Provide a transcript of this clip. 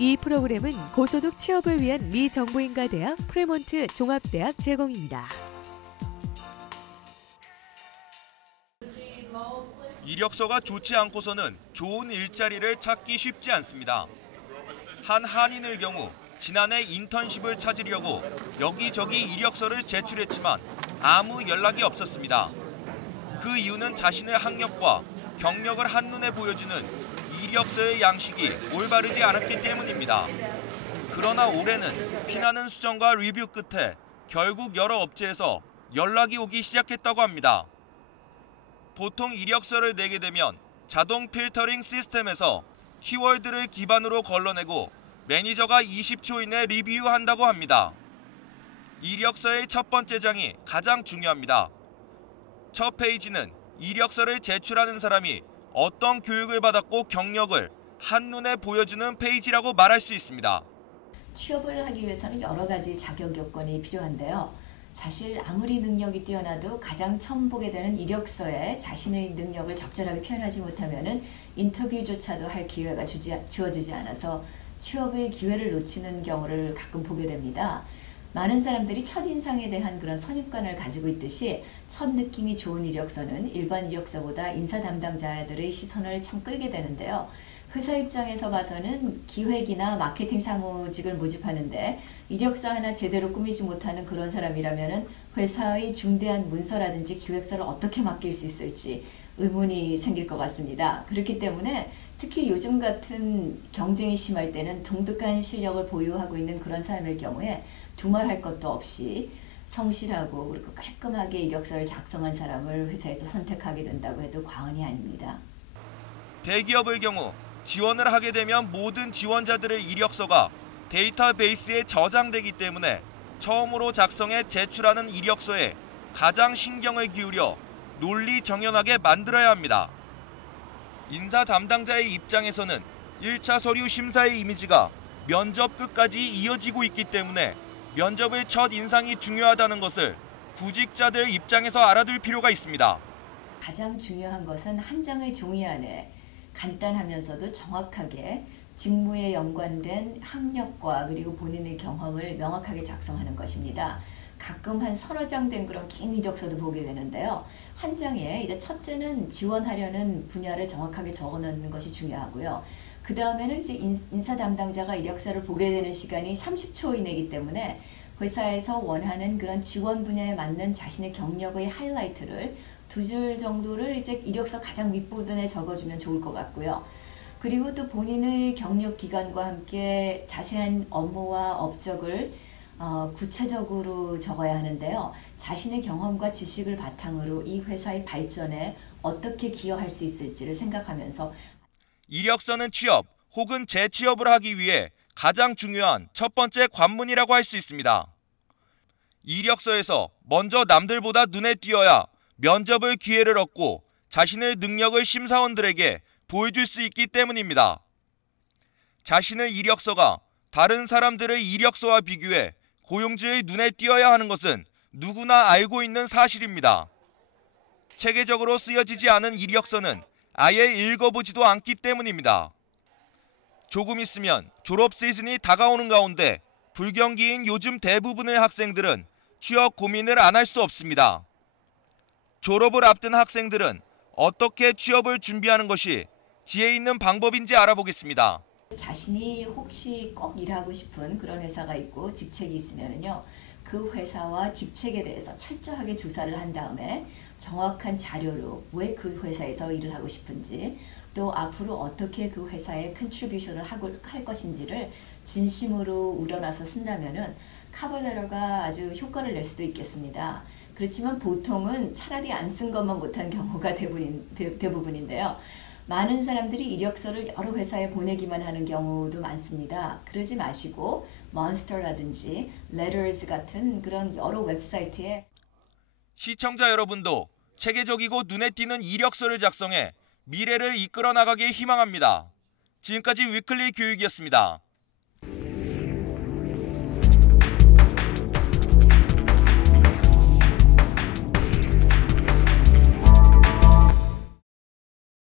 이 프로그램은 고소득 취업을 위한 미 정부인가 대학 프레몬트 종합대학 제공입니다. 이력서가 좋지 않고서는 좋은 일자리를 찾기 쉽지 않습니다. 한 한인의 경우 지난해 인턴십을 찾으려고 여기저기 이력서를 제출했지만 아무 연락이 없었습니다. 그 이유는 자신의 학력과 경력을 한눈에 보여주는 이력서의 양식이 올바르지 않았기 때문입니다. 그러나 올해는 피나는 수정과 리뷰 끝에 결국 여러 업체에서 연락이 오기 시작했다고 합니다. 보통 이력서를 내게 되면 자동 필터링 시스템에서 키워드를 기반으로 걸러내고 매니저가 20초 이내 리뷰한다고 합니다. 이력서의 첫 번째 장이 가장 중요합니다. 첫 페이지는 이력서를 제출하는 사람이 어떤 교육을 받았고 경력을 한눈에 보여주는 페이지라고 말할 수 있습니다. 취업을 하기 위해서는 여러 가지 자격 요건이 필요한데요. 사실 아무리 능력이 뛰어나도 가장 처음 보게 되는 이력서에 자신의 능력을 적절하게 표현하지 못하면 인터뷰조차도 할 기회가 주어지지 않아서 취업의 기회를 놓치는 경우를 가끔 보게 됩니다. 많은 사람들이 첫인상에 대한 그런 선입관을 가지고 있듯이 첫 느낌이 좋은 이력서는 일반 이력서보다 인사 담당자들의 시선을 참 끌게 되는데요. 회사 입장에서 봐서는 기획이나 마케팅 사무직을 모집하는데 이력서 하나 제대로 꾸미지 못하는 그런 사람이라면 회사의 중대한 문서라든지 기획서를 어떻게 맡길 수 있을지 의문이 생길 것 같습니다. 그렇기 때문에 특히 요즘 같은 경쟁이 심할 때는 독특한 실력을 보유하고 있는 그런 사람일 경우에 두말할 것도 없이 성실하고 그리고 깔끔하게 이력서를 작성한 사람을 회사에서 선택하게 된다고 해도 과언이 아닙니다. 대기업의 경우 지원을 하게 되면 모든 지원자들의 이력서가 데이터베이스에 저장되기 때문에 처음으로 작성해 제출하는 이력서에 가장 신경을 기울여 논리정연하게 만들어야 합니다. 인사 담당자의 입장에서는 1차 서류 심사의 이미지가 면접 끝까지 이어지고 있기 때문에 면접의 첫 인상이 중요하다는 것을 구직자들 입장에서 알아둘 필요가 있습니다. 가장 중요한 것은 한 장의 종이 안에 간단하면서도 정확하게 직무에 연관된 학력과 그리고 본인의 경험을 명확하게 작성하는 것입니다. 가끔 한 서너 장 된 그런 긴 이력서도 보게 되는데요. 한 장에 이제 첫째는 지원하려는 분야를 정확하게 적어놓는 것이 중요하고요. 그 다음에는 이제 인사 담당자가 이력서를 보게 되는 시간이 30초 이내이기 때문에 회사에서 원하는 그런 지원 분야에 맞는 자신의 경력의 하이라이트를 2줄 정도를 이제 이력서 가장 밑부분에 적어주면 좋을 것 같고요. 그리고 또 본인의 경력 기간과 함께 자세한 업무와 업적을 구체적으로 적어야 하는데요. 자신의 경험과 지식을 바탕으로 이 회사의 발전에 어떻게 기여할 수 있을지를 생각하면서 이력서는 취업 혹은 재취업을 하기 위해 가장 중요한 첫 번째 관문이라고 할 수 있습니다. 이력서에서 먼저 남들보다 눈에 띄어야 면접을 기회를 얻고 자신의 능력을 심사원들에게 보여줄 수 있기 때문입니다. 자신의 이력서가 다른 사람들의 이력서와 비교해 고용주의 눈에 띄어야 하는 것은 누구나 알고 있는 사실입니다. 체계적으로 쓰여지지 않은 이력서는 아예 읽어보지도 않기 때문입니다. 조금 있으면 졸업 시즌이 다가오는 가운데 불경기인 요즘 대부분의 학생들은 취업 고민을 안 할 수 없습니다. 졸업을 앞둔 학생들은 어떻게 취업을 준비하는 것이 지혜 있는 방법인지 알아보겠습니다. 자신이 혹시 꼭 일하고 싶은 그런 회사가 있고 직책이 있으면요, 그 회사와 직책에 대해서 철저하게 조사를 한 다음에 정확한 자료로 왜 그 회사에서 일을 하고 싶은지 또 앞으로 어떻게 그 회사에 컨트리뷰션을 할 것인지를 진심으로 우러나서 쓴다면은 커버레터가 아주 효과를 낼 수도 있겠습니다. 그렇지만 보통은 차라리 안 쓴 것만 못한 경우가 대부분인데요. 많은 사람들이 이력서를 여러 회사에 보내기만 하는 경우도 많습니다. 그러지 마시고 몬스터라든지 레터스 같은 그런 여러 웹사이트에 시청자 여러분도 체계적이고 눈에 띄는 이력서를 작성해 미래를 이끌어 나가길 희망합니다. 지금까지 위클리 교육이었습니다.